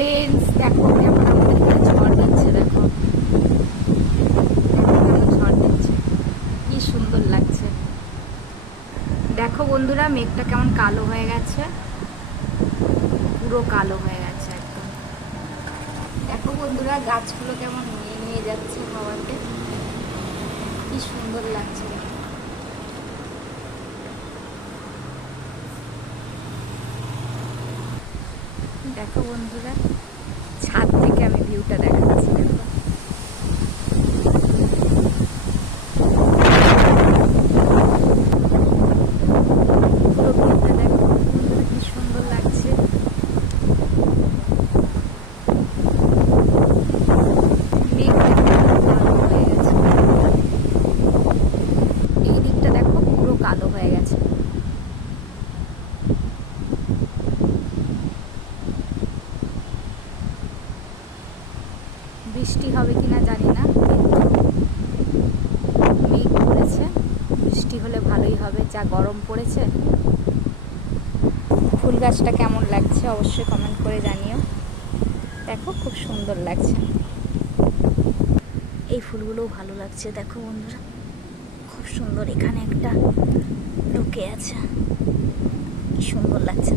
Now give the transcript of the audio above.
Friends দেখো কেমন আমাদের এখানে ঝড় দিচ্ছে, দেখো। কেমন ঝড় দিচ্ছে। কি সুন্দর লাগছে। দেখো বন্ধুরা, মেঘটা কেমন কালো হয়ে গেছে। পুরো কালো হয়ে গেছে একদম। দেখো বন্ধুরা, গাছগুলো কেমন নিয়ে নিয়ে যাচ্ছে হাওয়াতে। কি সুন্দর লাগছে দেখো। বন্ধুরা ছাদ থেকে আমি ভিউটা দেখাচ্ছি। দেখো কালো হয়ে গেছে এই দিকটা দেখো পুরো কালো হয়ে গেছে বৃষ্টি হবে কিনা জানি না মেঘ পড়েছে বৃষ্টি হলে ভালোই হবে, যা গরম পড়েছে। ফুল গাছটা কেমন লাগছে অবশ্যই কমেন্ট করে জানিও। দেখো, খুব সুন্দর লাগছে। এই ফুলগুলোও ভালো লাগছে, দেখো বন্ধুরা। খুব সুন্দর এখানে একটা লুকে আছে। কি সুন্দর লাগছে